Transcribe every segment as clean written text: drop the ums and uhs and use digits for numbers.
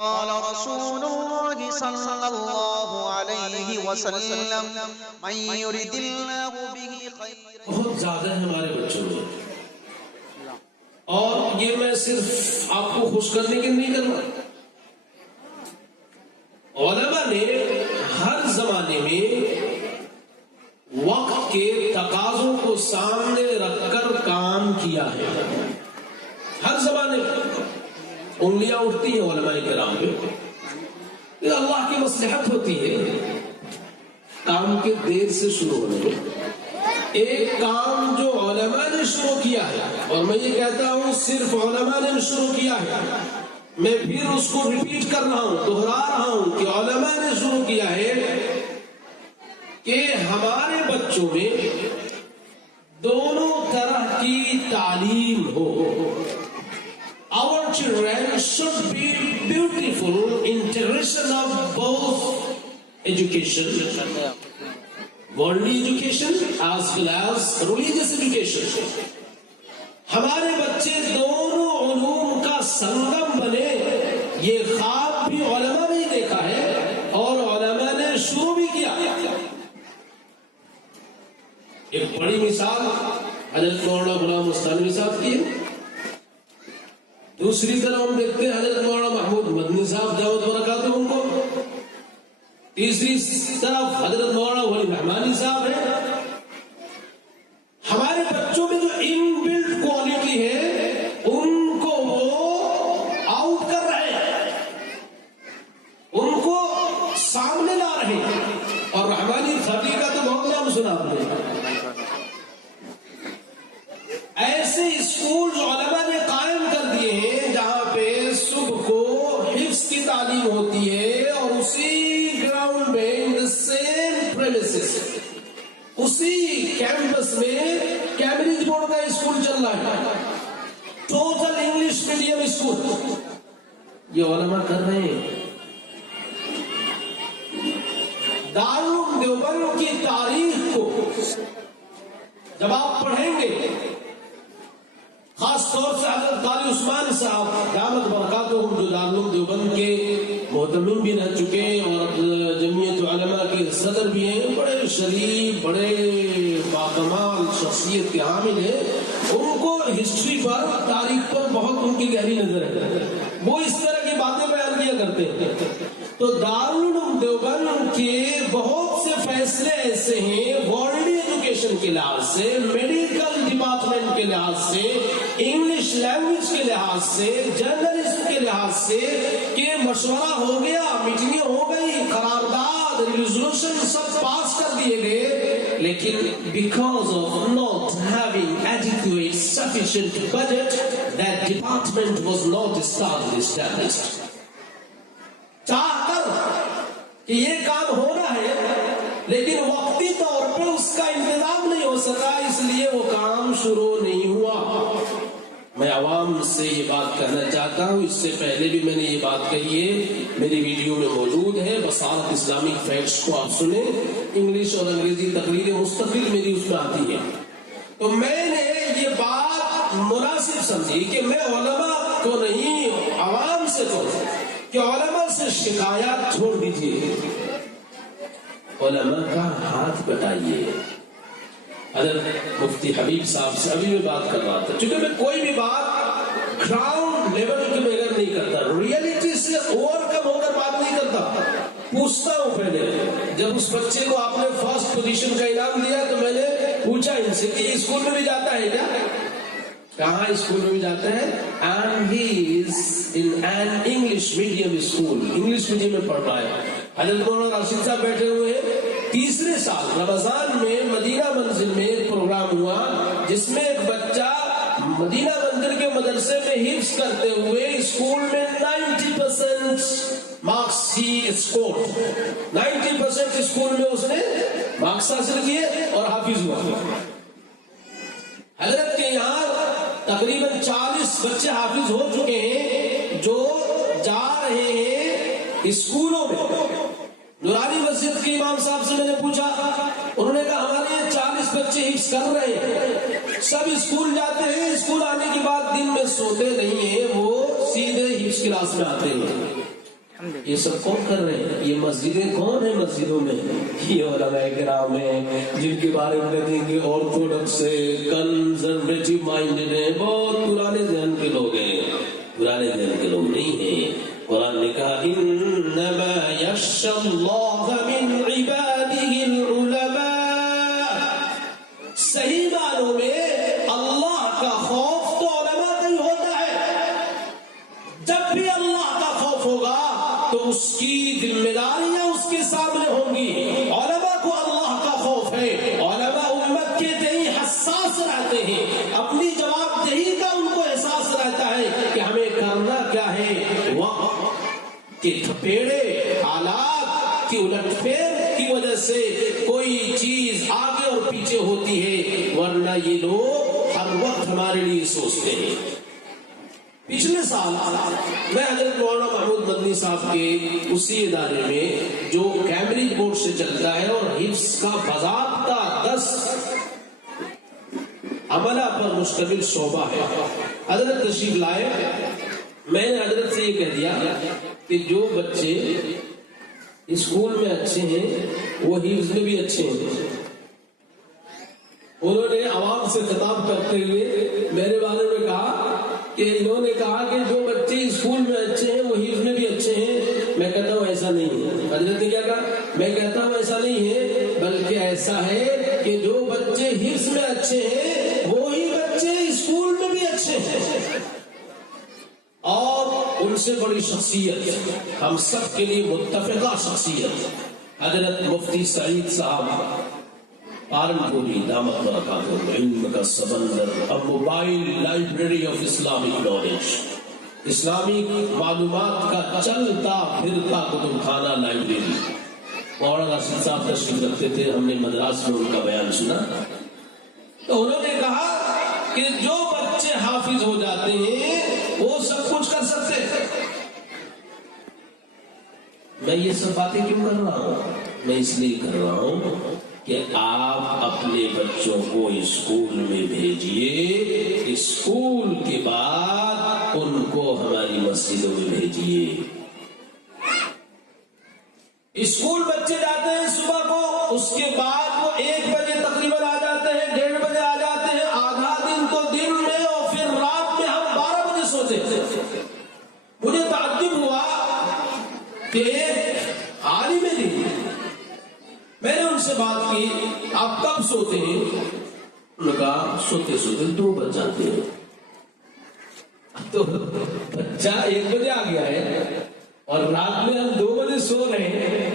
قال رسول الله صلى الله عليه وسلم من يرد الله به خيرا. بہت زیادہ ہے ہمارے بچوں میں، اور یہ میں صرف آپ کو خوش کرنے کے نہیں کر رہا. علماء نے ہر زمانے میں وقت کے تقاضوں کو سامنے رکھ کر کام کیا ہے. ہر زمانے میں انگلیاں اٹھتی ہیں علماء کرام پہ، یہ اللہ کی مصلحت ہوتی ہے کام کے دیر سے شروع ہونے میں. ایک کام جو علماء نے شروع کیا ہے، اور میں یہ کہتا ہوں صرف علماء نے شروع کیا ہے، میں پھر اس کو ریپیٹ کر رہا ہوں، دہرا رہا ہوں کہ علماء نے شروع کیا ہے کہ ہمارے بچوں میں دونوں طرح کی تعلیم ہو. Our children should be beautiful integration of both education, worldly education as well as religious education. ہمارے بچے دونوں علوم کا سنگم بنے، یہ خواب بھی علماء نے دیکھا ہے اور علماء نے شروع بھی کیا. ایک بڑی مثال حضرت مولانا غلام مستانوی صاحب کی ہے. دوسری طرف ہم دیکھتے ہیں حضرت مولانا محمود مدنی صاحب دعوت برکاتہ ان کو. تیسری طرف حضرت مولانا ولی رحمانی صاحب ہیں. ہمارے بچوں میں جو ان بلٹ کوالٹی ہے ان کو وہ آؤٹ کر رہے ہیں، ان کو سامنے لا رہے ہیں. اور رحمانی خطی کا تو بہت نام سنا آپ نے. ایسے اسکول جو علماء نے قائم کر دیے ہیں جہاں پہ صبح کو حفظ کی تعلیم ہوتی ہے، اور اسی گراؤنڈ میں ان سیم پریمیسز اسی کیمپس میں کیمبرج بورڈ کا اسکول چل رہا ہے، ٹوٹل انگلش میڈیم اسکول. یہ علماء کر رہے ہیں. دارالعلوم دیوبند کی تاریخ کو جب آپ پڑھیں گے، خاص طور سے حضرت قاری عثمان صاحب دامت برکاتہم جو دارالعلوم دیوبند کے محتمم بھی رہ چکے اور جمعیت علماء کے صدر بھی ہیں، بڑے شریف، بڑے باکمال شخصیت کے حامل ہیں. ان کو ہسٹری پر، تاریخ پر بہت ان کی گہری نظر ہے. وہ اس طرح کی باتیں بیان کیا کرتے ہیں. تو دارالعلوم دیوبند کے بہت سے فیصلے ایسے ہیں ورلڈلی ایجوکیشن کے لحاظ سے، میڈیکل ڈپارٹمنٹ کے لحاظ سے، انگلش لینگویج کے لحاظ سے، جرنلسٹ کے لحاظ سے، کہ مشورہ ہو گیا، میٹنگیں ہو گئی، قرارداد، ریزولوشن سب پاس کر دیے گئے، لیکن because of not having adequate sufficient budget that department was not established. چاہ کر کہ یہ کام ہونا ہے لیکن وقتی طور پہ اس کا انتظام نہیں ہو سکا، اس لیے وہ کام شروع نہیں ہوا. میں عوام سے یہ بات کہنا چاہتا ہوں، اس سے پہلے بھی میں نے یہ بات کہی ہے، میری ویڈیو میں موجود ہے، بصارت اسلامک فیکٹس کو آپ سنیں، انگلش اور انگریزی تقریریں مستقل میری اس میں آتی ہیں. تو میں نے یہ بات مناسب سمجھی کہ میں علماء کو نہیں، عوام سے کہوں کہ علماء سے شکایات چھوڑ دیجیے، علماء کا ہاتھ بٹائیے. حضرت مفتی حبیب صاحب سے ابھی میں بات کر رہا تھا، چونکہ میں کوئی بھی بات گراؤنڈ لیول کے بغیر نہیں کرتا، ریئلٹی سے اوور کم ہو کر بات نہیں کرتا. پوچھتا ہوں پہلے، جب اس بچے کو آپ نے فرسٹ پوزیشن کا انعام دیا تو میں نے پوچھا ان سے کہ اسکول میں بھی جاتا ہے کیا؟ کہاں اسکول میں بھی جاتا ہے؟ and he is in an English medium school، English medium میں پڑھ رہا ہے. حضرت مولانا راشد صاحب بیٹھے ہوئے ہیں. تیسرے سال رمضان میں مدینہ منزل میں ایک پروگرام ہوا جس میں ایک بچہ مدینہ منزل کے مدرسے میں حفظ کرتے ہوئے اسکول میں 90% مارکس ہی اسکورڈ، 90% اسکول میں اس نے مارکس حاصل کیے اور حافظ ہوا. حضرت کے یہاں تقریباً 40 بچے حافظ ہو چکے ہیں جو جا رہے ہیں اسکولوں میں. نورانی مسجد کے امام صاحب سے میں نے پوچھا، انہوں نے کہا ہمارے یہ 40 بچے حفظ کر رہے ہیں، سب اسکول جاتے ہیں، اسکول آنے کے بعد دن میں سوتے نہیں ہیں، وہ سیدھے حفظ کلاس میں آتے ہیں. یہ سب کون کر رہے ہیں؟ یہ مسجدیں کون ہیں؟ مسجدوں میں یہ علماء کرام ہیں جن کے بارے میں کہتے ہیں کہ آرتھوڈکس ہے، کنزرویٹو مائنڈڈ ہیں، بہت پرانے ذہن کے لوگ ہیں، پرانے ذہن کے لوگ نہیں ہیں۔ قرآن نے کہا انما یخشی اللہ من عباده العلماء، صحیح معنوں میں اللہ کا خوف تو علماء کا ہی ہوتا ہے۔ جب بھی اللہ کا خوف ہوگا تو اس کی ذمہ داریاں اس کے سامنے ہوں گی۔ علماء کو اللہ کا خوف ہے، علماء امت کے تئیں حساس رہتے ہیں، اپنی جواب دہی کا ان کو احساس رہتا ہے کہ ہمیں کرنا کیا ہے۔ وقت کے تھپیڑے، حالات کی الٹ پھیر کی وجہ سے کوئی چیز آگے اور پیچھے ہوتی ہے، ورنہ یہ لوگ ہر وقت ہمارے لیے سوچتے ہیں۔ پچھلے سال میں حضرت مولانا محمود مدنی صاحب کے اسی ادارے میں جو کیمبرج بورڈ سے چلتا ہے اور حفظ کا باضابطہ 10 عملہ پر مشتمل شعبہ ہے، حضرت تشریف لائے۔ میں نے حضرت سے یہ کہہ دیا کہ جو بچے اسکول میں اچھے ہیں وہ حفظ میں بھی اچھے ہیں۔ انہوں نے عوام سے خطاب کرتے ہوئے میرے بارے میں کہا کہ انہوں نے کہا کہ جو بچے اسکول میں اچھے ہیں وہ حفظ میں بھی اچھے ہیں۔ میں کہتا ہوں ایسا نہیں ہے۔ حضرت نے کیا کہا؟ میں کہتا ہوں ایسا نہیں ہے، بلکہ ایسا ہے کہ جو بچے حفظ میں اچھے ہیں وہی بچے اسکول میں بھی اچھے ہیں۔ اور ان سے بڑی شخصیت، ہم سب کے لیے متفقہ شخصیت، حضرت مفتی سعید صاحب پارنپوری دامت برکاتہ، علم کا سمندر، mobile library of Islamic knowledge, اسلامی معلومات کا چلتا پھرتا کتب خانہ لائبریری۔ مولانا راشد صاحب تشریف رکھتے تھے، ہم نے مدراس میں ان کا بیان سنا، تو انہوں نے کہا کہ جو بچے حافظ ہو جاتے ہیں وہ سب کچھ کر سکتے ہیں۔ میں یہ سب باتیں کیوں کر رہا ہوں؟ میں اس لیے کر رہا ہوں کہ آپ اپنے بچوں کو اسکول میں بھیجیے، اسکول کے بعد ان کو ہماری مسجدوں میں بھیجیے۔ اسکول بچے جاتے ہیں صبح کو، اس کے بعد وہ 1 بجے تقریباً آ جاتے ہیں، 1:30 بجے آ جاتے ہیں، آدھا دن تو دن میں اور پھر رات میں ہم 12 بجے سوتے ہیں۔ مجھے تعجب ہوا کہ ایک عالم دین، میں نے ان سے بات کی آپ کب سوتے ہیں؟ انہوں نے کہا سوتے سوتے 2 بج جاتے ہیں۔ تو بچہ 1 بجے آ گیا ہے اور رات میں ہم 2 بجے سو رہے ہیں۔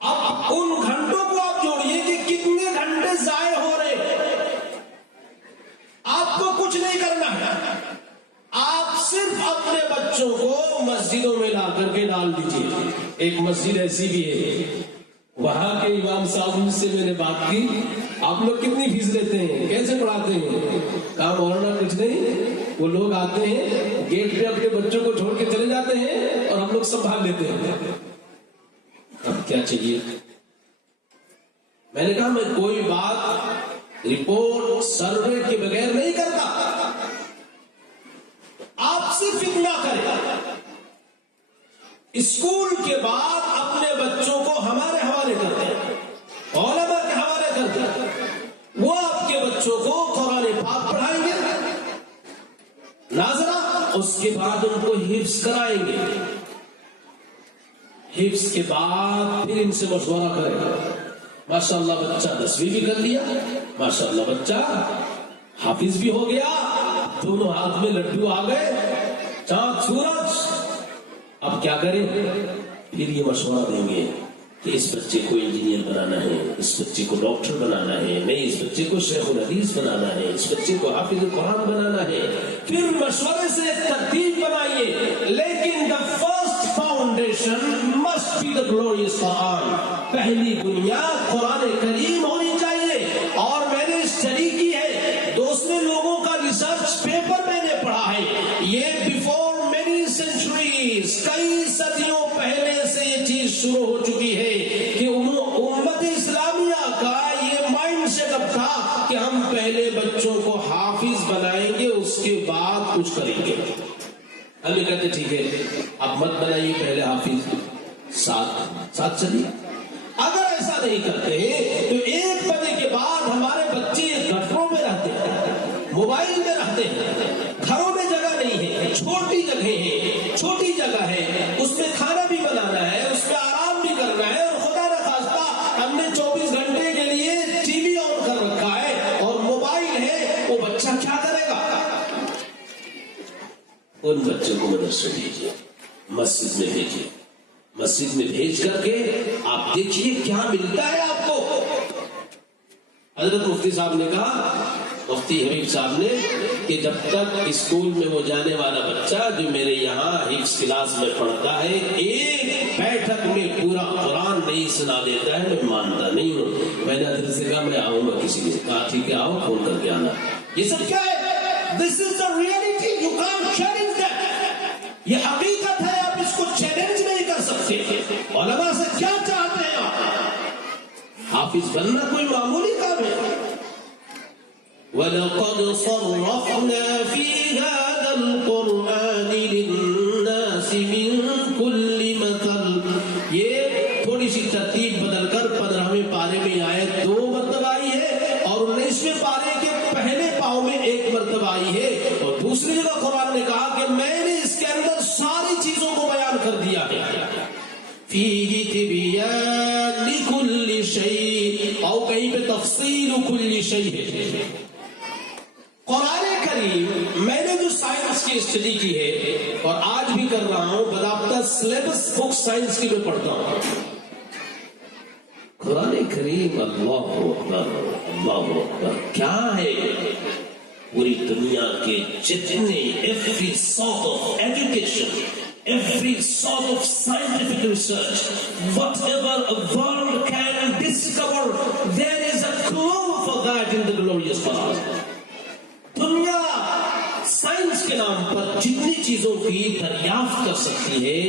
اب ان گھنٹوں کو آپ جوڑیے کہ کتنے گھنٹے ضائع ہو رہے ہیں۔ آپ کو کچھ نہیں کرنا ہے، آپ صرف اپنے بچوں کو مسجدوں میں لا کر کے ڈال دیجیے۔ ایک مسجد ایسی بھی ہے، وہاں کے امام صاحب سے میں نے بات کی، آپ لوگ کتنی فیس لیتے ہیں، کیسے پڑھاتے ہیں؟ کہا مولانا کچھ نہیں، وہ لوگ آتے ہیں گیٹ پہ اپنے بچوں کو چھوڑ کے چلے جاتے ہیں اور ہم لوگ سنبھال لیتے ہیں۔ اب کیا چاہیے؟ میں نے کہا میں کوئی بات رپورٹ سروے کے بغیر نہیں کرتا، آپ صرف اتنا کریں، اسکول کے بعد اپنے بچوں کو ہمارے حوالے کر دیں، علماء کے حوالے کر دیں، وہ آپ کے بچوں کو قرآن پاک پڑھائیں گے، ناظرہ، اس کے بعد ان کو حفظ کرائیں گے، حفظ کے بعد پھر ان سے مشورہ کریں گے۔ ماشاءاللہ بچہ 10ویں بھی کر لیا، ماشاءاللہ بچہ حافظ بھی ہو گیا، دونوں ہاتھ میں لڈو آ گئے، چاند سورج، اب کیا کریں؟ پھر یہ مشورہ دیں گے کہ اس بچے کو انجینئر بنانا ہے، اس بچے کو ڈاکٹر بنانا ہے، نہیں اس بچے کو شیخ الحدیث بنانا ہے، اس بچے کو حافظ قرآن بنانا ہے۔ پھر مشورے سے ترتیب بنائیے، لیکن the first foundation must be the glorious قرآن، پہلی بنیاد قرآن کریم ہونی چاہیے۔ اور میں نے اسٹڈی کی ہے، دوسرے لوگوں کا ریسرچ پیپر میں نے پڑھا ہے، یہ بیفور مینی سینچریز، کئی صدیوں پہلے سے یہ چیز شروع ہو چکی ہے کہ امت اسلامیہ کا یہ مائنڈ سیٹ اپ تھا کہ ہم پہلے بچوں کو حافظ بنائیں گے، اس کے بعد کچھ کریں گے. ہم یہ کہتے ٹھیک ہے اب مت بنائیے پہلے حافظ، ساتھ چلیے. اگر ایسا نہیں کرتے تو 1 بجے کے بعد ہمارے بچے گٹروں میں رہتے ہیں، موبائل میں رہتے ہیں، گھروں میں جگہ نہیں ہے، چھوٹی جگہیں ہیں، چھوٹی جگہ ہے، اس میں کھانا بھی بنانا ہے، اس میں آرام بھی کرنا ہے، اور خدا نخواستہ ہم نے 24 گھنٹے کے لیے ٹی وی آن کر رکھا ہے اور موبائل ہے، وہ بچہ کیا کرے گا؟ ان بچوں کو مدرسے بھیجیے، مسجد میں بھیجیے. مسجد میں بھیج کر کے آپ دیکھیے کیا ملتا ہے آپ کو. حضرت مفتی صاحب نے کہا، مفتی حبیب صاحب نے، کہ جب تک اسکول میں وہ جانے والا بچہ جو میرے یہاں حفظ کلاس میں پڑھتا ہے 1 بیٹھک میں پورا قرآن نہیں سنا دیتا ہے، میں مانتا نہیں ہوں. میں نے حضرت سے کہا میں آؤں گا کسی دن. کہا ٹھیک ہے آؤ، فون کر کے آنا. یہ سب کیا ہے؟ This is the reality. You can't challenge that. یہ حقیقت ہے، آپ اس کو چیلنج نہیں کر سکتے. علماء سے کیا چاہتے ہیں آپ؟ حافظ بننا کوئی معمولی کام ہے. وَلَقَدْ صَرَّفْنَا فِي هَذَا الْقُرْآنِ لِلنَّاسِ مِنْ كُلِّ مَثَلٍ. یہ تھوڑی سی ترتیب بدل کر 15ویں پارے میں آیت 2 مرتبہ آئی ہے اور 19ویں پارے کے پہلے پاؤں میں 1 مرتبہ آئی ہے. اور دوسری جگہ قرآن نے کہا کہ میں نے اس کے اندر ساری چیزوں کو بیان کر دیا ہے. فِيهِ تِبْيَانٌ لِكُلِّ شَيْءٍ، اور کہیں پہ تفصیل کل شیء ہے. قرآن کریم میں نے جو سائنس کی اسٹڈی کی ہے اور آج بھی کر رہا ہوں، باضابطہ سلیبس بک سائنس کی میں پڑھتا ہوں. قرآن کریم اللہ اکبر اللہ اکبر کیا ہے؟ پوری دنیا کے جتنے every sort of education, every sort of scientific research, whatever a world can discover, there is a clue for that in the glorious Quran. دنیا سائنس کے نام پر جتنی چیزوں کی دریافت کر سکتی ہے،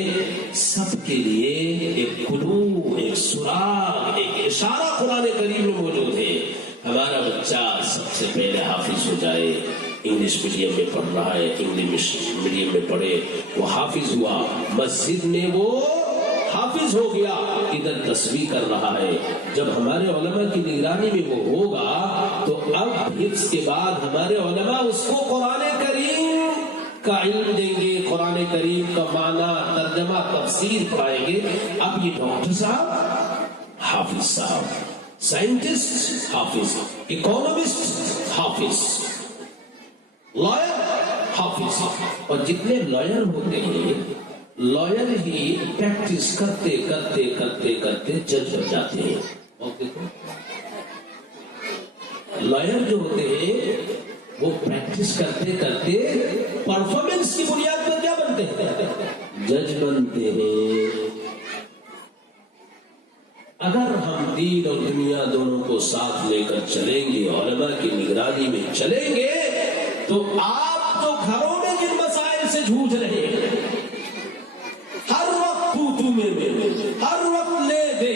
سب کے لیے ایک کلو، ایک سراغ، ایک اشارہ قرآن کریم میں موجود ہے. ہمارا بچہ سب سے پہلے حافظ ہو جائے. انگلش میڈیم میں پڑھ رہا ہے، انگلش میڈیم میں پڑھے، وہ حافظ ہوا، مسجد میں وہ حافظ ہو گیا، ادھر تسبیح کر رہا ہے. جب ہمارے علماء کی نگرانی میں وہ ہوگا تو اب حفظ کے بعد ہمارے علماء اس کو قرآن کریم کا علم دیں گے، قرآن کریم کا معنی، ترجمہ، تفسیر پڑھائیں گے. اب یہ ڈاکٹر صاحب حافظ صاحب، سائنٹسٹ حافظ، اکانومسٹ حافظ، لائر حافظ. اور جتنے لائر ہوتے ہیں، لائر ہی پریکٹس کرتے کرتے کرتے کرتے جج بن جاتے ہیں. اور دیکھو لائر جو ہوتے ہیں وہ پریکٹس کرتے کرتے پرفارمنس کی بنیاد پر کیا بنتے ہیں؟ جج بنتے ہیں. اگر ہم دین اور دنیا دونوں کو ساتھ لے کر چلیں گے، علماء کی نگرانی میں چلیں گے، تو آپ جو گھروں میں جن مسائل سے جھوج رہے ہیں، ہر وقت تو میں ہر وقت لے دے،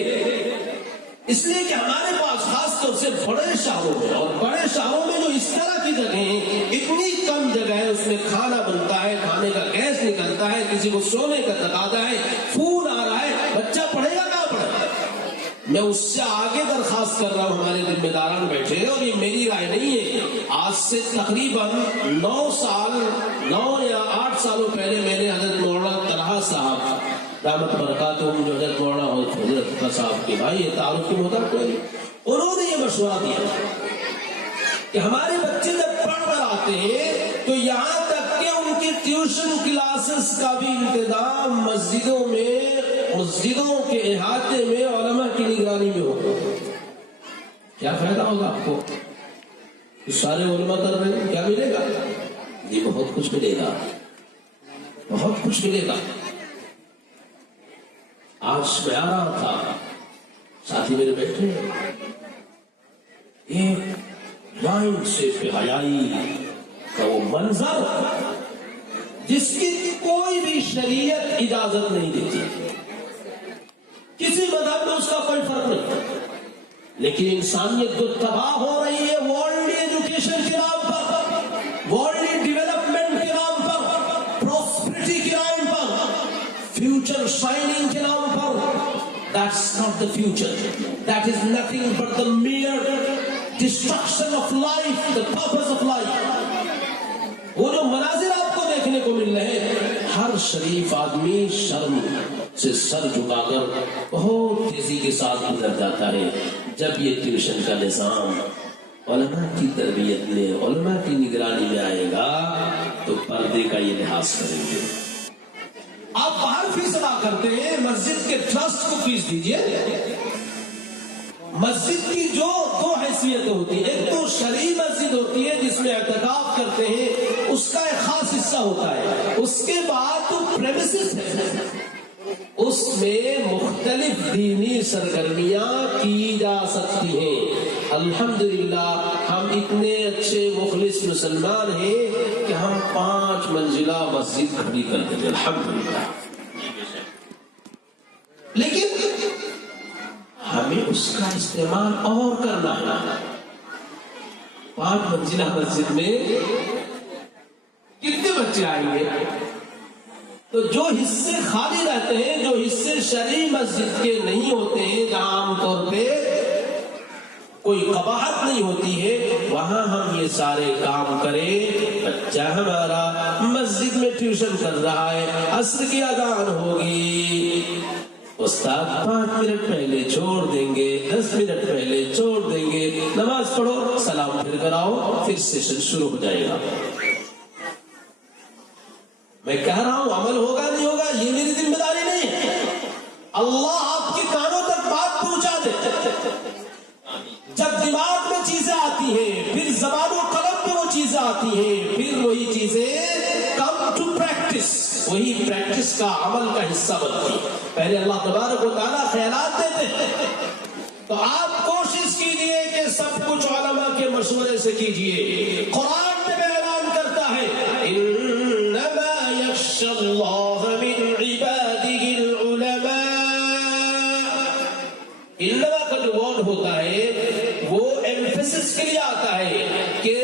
اس لیے کہ ہمارے پاس خاص طور سے بڑے شہروں میں، اور بڑے شہروں میں جو اس طرح کی جگہیں، اتنی کم جگہ ہے، اس میں کھانا بنتا ہے، کھانے کا گیس نکلتا ہے، کسی کو سونے کا تقاضا ہے، فون آ رہا ہے، بچہ پڑھے گا کہاں پڑھے گا؟ میں اس سے آگے درخواست کر رہا ہوں، ہمارے ذمہ داران بیٹھے ہیں، اور یہ میری رائے نہیں ہے. آج سے تقریباً 9 یا 8 سالوں پہلے میں نے حضرت مولانا طلحہ صاحب رحمت برکاتہم، جو حضرت مولانا حضرت صاحب کے بھائی ہے، تعارف کی محتاج کوئی، انہوں نے یہ مشورہ دیا کہ ہمارے بچے جب پڑھ کر آتے ہیں تو یہاں تک کہ ان کی ٹیوشن کلاسز کا بھی انتظام مسجدوں کے احاطے میں علماء کی نگرانی میں ہو. کیا فائدہ ہوگا آپ کو؟ سارے علماء کر رہے ہیں، کیا ملے گا؟ یہ بہت کچھ ملے گا، بہت کچھ ملے گا. آج میں آ رہا تھا، ساتھی میرے بیٹھے، ایک لائن سے بے حیائی کا وہ منظر جس کی کوئی بھی شریعت اجازت نہیں دیتی، کسی مذہب میں اس کا کوئی فرق نہیں، لیکن انسانیت جو تباہ ہو رہی ہے ورلڈ ایجوکیشن کے نام پر، ورلڈ ڈیولپمنٹ شائننگ کے نام پر. That's not the future. That is nothing but the mere destruction of life, the purpose of life. وہ جو مناظر آپ کو دیکھنے کو مل رہے ہیں, ہر شریف آدمی شرم سے سر جھکا کر بہت تیزی کے ساتھ گزر جاتا ہے. جب یہ ٹیوشن کا نظام علماء کی تربیت میں, علماء کی نگرانی میں آئے گا تو پردے کا یہ لحاظ کریں گے. آپ باہر فیس ادا کرتے ہیں, مسجد کے ٹرسٹ کو فیس دیجئے. مسجد کی جو دو حیثیت ہوتی ہے, ایک تو شرعی مسجد ہوتی ہے جس میں اعتکاف کرتے ہیں, اس کا ایک خاص حصہ ہوتا ہے. اس کے بعد تو پریمیسز ہے, اس میں مختلف دینی سرگرمیاں کی جا سکتی ہیں. الحمدللہ ہم اتنے اچھے مخلص مسلمان ہیں کہ ہم 5 منزلہ مسجد کھڑی کر دیں, الحمدللہ. لیکن ہمیں اس کا استعمال اور کرنا ہے. 5 منزلہ مسجد میں کتنے بچے آئیں گے؟ تو جو حصے خالی رہتے ہیں, جو حصے شرعی مسجد کے نہیں ہوتے ہیں, جہاں عام طور پہ کوئی قباحت نہیں ہوتی ہے, وہاں ہم یہ سارے کام کریں. بچہ ہمارا مسجد میں ٹیوشن کر رہا ہے, عصر کی اذان ہوگی, استاد 5 منٹ پہلے چھوڑ دیں گے, 10 منٹ پہلے چھوڑ دیں گے, نماز پڑھو, سلام پھر کراؤ, پھر سیشن شروع ہو جائے گا. میں کہہ رہا ہوں عمل ہوگا نہیں ہوگا یہ میری ذمہ داری نہیں ہے. اللہ آپ کے کانوں تک بات پہنچا دے. جب دماغ میں چیزیں آتی ہیں, پھر زبان و قلم میں وہ چیزیں آتی ہیں, پھر وہی چیزیں کم ٹو پریکٹس, وہی پریکٹس کا عمل کا حصہ بنتی. پہلے اللہ تبارک و تعالیٰ خیالات دیتے ہیں, تو آپ کوشش کیجئے کہ سب کچھ علماء کے مشورے سے کیجئے. قرآن میں اعلان کرتا ہے انما یخشی اللہ من عباده العلماء. انما کا جو ورڈ ہوتا ہے وہ ایمفیسس کے لیے آتا ہے کہ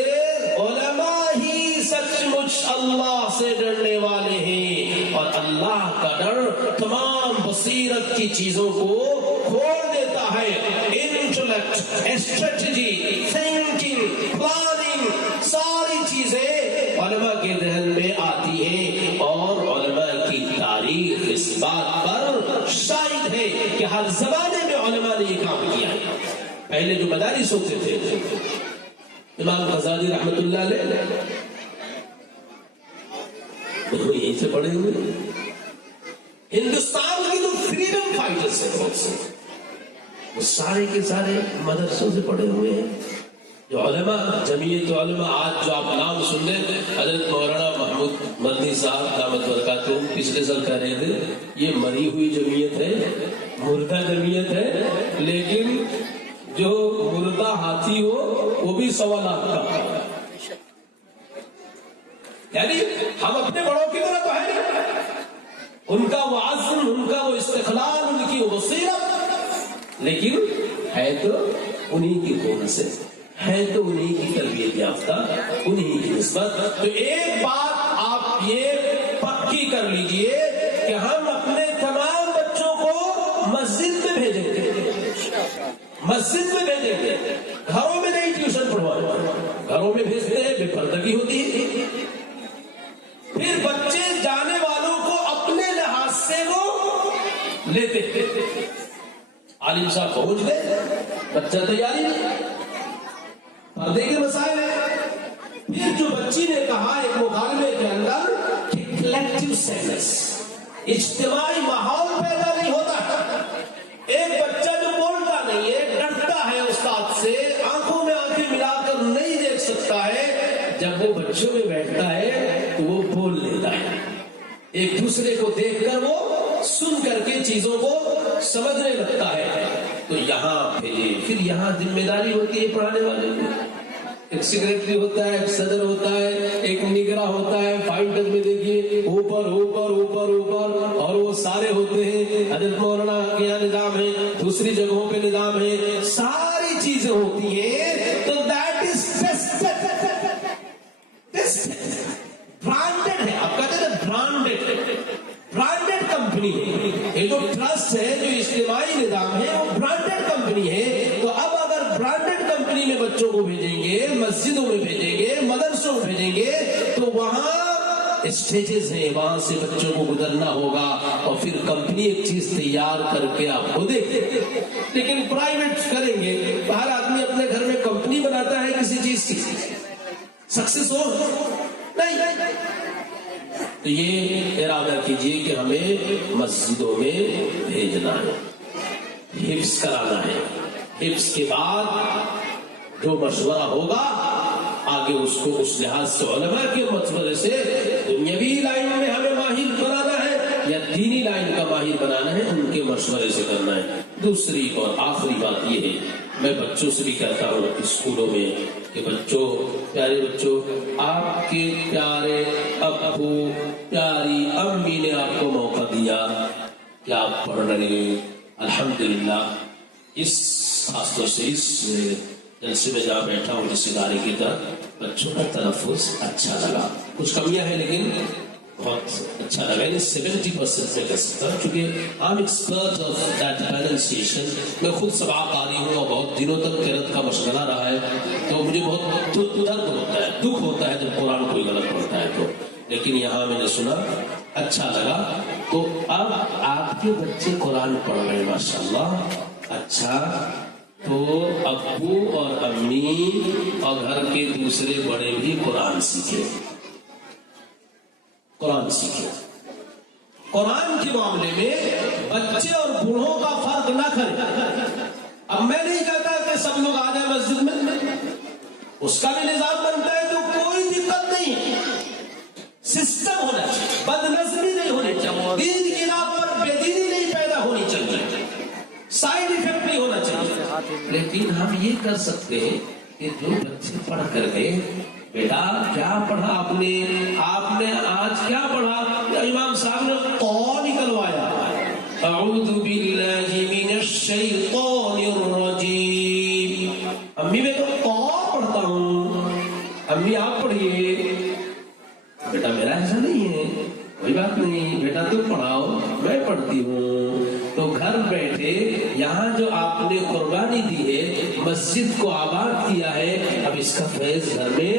علماء ہی سچ مچ اللہ سے ڈرنے والے ہیں, اور اللہ کا ڈر تمام بصیرت کی چیزوں کو کھول دیتا ہے. انٹلیکٹ, اسٹریٹجی, تھنکنگ, پلاننگ, ساری چیزیں علماء کے ذہن میں آتی ہیں, اور علماء کی تاریخ اس بات پر شاہد ہے کہ ہر زمانے میں علماء نے یہ کام کیا ہے. پہلے جو مدارس ہوتے تھے, امام غزالی رحمت اللہ علیہ وہ یہیں سے پڑھے ہوئے. ہندوستان کی جو فریڈم فائٹرز ہیں بہت سے, وہ سارے کے سارے مدرسوں سے پڑھے ہوئے ہیں. جو علماء, جمعیت علماء, آج جو آپ نام سن لیں, حضرت مولانا محمود مدنی صاحب دامت برکاتہم پچھلے سال کہہ رہے تھے یہ مری ہوئی جمعیت ہے, مردہ جمعیت ہے, لیکن جو مردہ ہاتھی ہو وہ بھی 1.25 لاکھ کا. یعنی ہم اپنے بڑوں کی طرح تو ہے نہیں. ان کا وہ عزم, ان کا وہ استقلال, ان کی وہ بصیرت, لیکن ہے تو انہی کی قوم سے, ہے تو انہی کی تربیت یافتہ, انہی کی نسبت. تو ایک بات آپ یہ پکی کر لیجئے کہ ہم اپنے تمام بچوں کو مسجد میں بھیجیں گے, مسجد میں بھیجیں گے, گھروں میں نہیں ٹیوشن پڑھوانا. گھروں میں بھیجتے ہیں بے پردگی ہوتی ہے. پھر بچے جانے والوں کو اپنے لحاظ سے وہ لیتے ہیں. عالم صاحب پہنچ گئے, بچہ تیاری نہیں, پردے کے مسائل ہیں. پھر جو بچی نے کہا ایک مکالمے کے اندر کہ کلیکٹیو سینس, اجتماعی ماحول پیدا نہیں ہوتا. ایک بچہ جو بولتا نہیں ہے, ڈرتا ہے استاد سے, آنکھوں میں آنکھیں ملا کر نہیں دیکھ سکتا ہے, جب وہ بچوں میں بیٹھتا ہے تو وہ بول لیتا ہے. ایک دوسرے کو دیکھ کر وہ سن کر کے چیزوں کو سمجھنے لگتا ہے. تو یہاں پھر یہاں ذمہ داری ہوتی ہے پڑھانے والے کی. ایک سیکریٹری ہوتا ہے, ایک صدر ہوتا ہے, ایک نگراں ہوتا ہے. فائٹر میں دیکھیے اوپر اوپر اوپر اوپر, اور وہ سارے ہوتے ہیں. حضرت مولانا کے یہاں نظام ہے, دوسری جگہوں پہ نظام ہے, ساری چیزیں ہوتی ہیں. تو دیٹ از برانڈیڈ ہے, آپ کہتے ہیں برانڈیڈ کمپنی ہے. جو ٹرسٹ ہے، جو اجتماعی نظام ہے، وہ برانڈڈ کمپنی ہے. تو اب اگر برانڈڈ کمپنی میں بچوں کو بھیجیں گے، مسجدوں میں بھیجیں گے، مدرسوں میں بھیجیں گے، تو وہاں اسٹیجز ہیں، وہاں سے بچوں کو گزرنا ہوگا اور پھر کمپنی ایک چیز تیار کر کے آپ کو دے. لیکن پرائیویٹ کریں گے، ہر آدمی اپنے گھر میں کمپنی بناتا ہے کسی چیز کی، سکسیس ہو نہیں. تو یہ ارادہ کیجئے کہ ہمیں مسجدوں میں بھیجنا ہے، حفظ کرانا ہے. حفظ کے بعد جو مشورہ ہوگا آگے اس کو اس لحاظ سے علماء کے مشورے سے دنیاوی لائن میں ہمیں ماہر بنانا ہے یا دینی لائن کا ماہر بنانا ہے، ان کے مشورے سے کرنا ہے. دوسری اور آخری بات یہ ہے، میں بچوں سے بھی کہتا ہوں اسکولوں میں کہ بچوں، پیارے بچوں، آپ کے پیارے ابو، پیاری امی نے آپ کو موقع دیا کہ آپ پڑھ رہے ہیں. الحمدللہ اس خاص طور سے اس جلسے میں جہاں بیٹھا ہوں جس ادارے کی طرف، بچوں کا تلفظ اچھا لگا. کچھ کمیاں ہیں لیکن بہت اچھا لگا. 70% میں کہہ سکتا ہوں کیونکہ I'm expert of that pronunciation. میں خود سباق قاری ہوں اور بہت دنوں تک قرأت کا مشغلہ رہا ہے، تو مجھے بہت درد ہوتا ہے، دکھ ہوتا ہے جب قرآن کوئی غلط پڑھتا ہے تو. لیکن یہاں میں نے سنا، اچھا لگا. تو اب آپ کے بچے قرآن پڑھ رہے ہیں ماشاءاللہ. اچھا، تو ابو اور امی اور گھر کے دوسرے بڑے بھی قرآن سیکھے، قرآن سیکھے. قرآن کے معاملے میں بچے اور بوڑھوں کا فرق نہ کریں. اب میں نہیں کہتا کہ سب لوگ آ جائیں مسجد میں، اس کا بھی نظام بنتا ہے تو کوئی دقت نہیں. سسٹم ہونا چاہیے، بد نظری نہیں ہونی چاہیے، دین کی راہ پر بے دینی نہیں پیدا ہونی چاہیے، سائیڈ ایفیکٹ نہیں ہونا چاہیے. لیکن ہم یہ کر سکتے ہیں کہ جو بچے پڑھ کر گئے، بیٹا کیا پڑھا آپ نے آج کیا پڑھا؟ امام صاحب نے قو نکلوایا، اعوذ باللہ من الشیطان الرجیم. امی میں تو قو پڑھتا ہوں، امی آپ پڑھیے. بیٹا میرا ایسا نہیں ہے. کوئی بات نہیں بیٹا، تم پڑھاؤ، میں پڑھتی ہوں. تو گھر بیٹھے یہاں جو آپ نے قربانی دی ہے، مسجد کو آباد کیا ہے، اب اس کا فیض گھر میں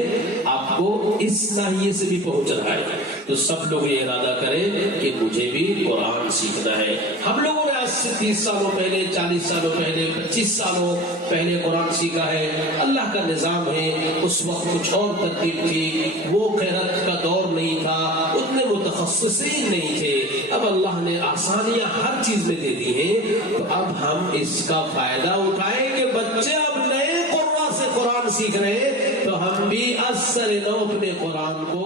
آپ کو اس ناحیے سے بھی پہنچ رہا ہے. تو سب لوگ یہ ارادہ کریں کہ مجھے بھی قرآن سیکھنا ہے. ہم لوگوں نے آج سے 30 سالوں پہلے، 40 سالوں پہلے، 25 سالوں پہلے قرآن سیکھا ہے. اللہ کا نظام ہے، اس وقت کچھ اور ترتیب تھی، وہ قرأت کا دور نہیں تھا، اتنے متخصصین نہیں تھے. اب اللہ نے آسانیاں ہر چیز میں دے دی ہیں. تو اب ہم اس کا فائدہ اٹھائیں کہ بچے اب نئے قرآن سے قرآن سیکھ رہے ہیں، تو ہم بھی از سر نو اپنے قرآن کو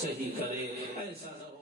صحیح کریں. ایسا نہ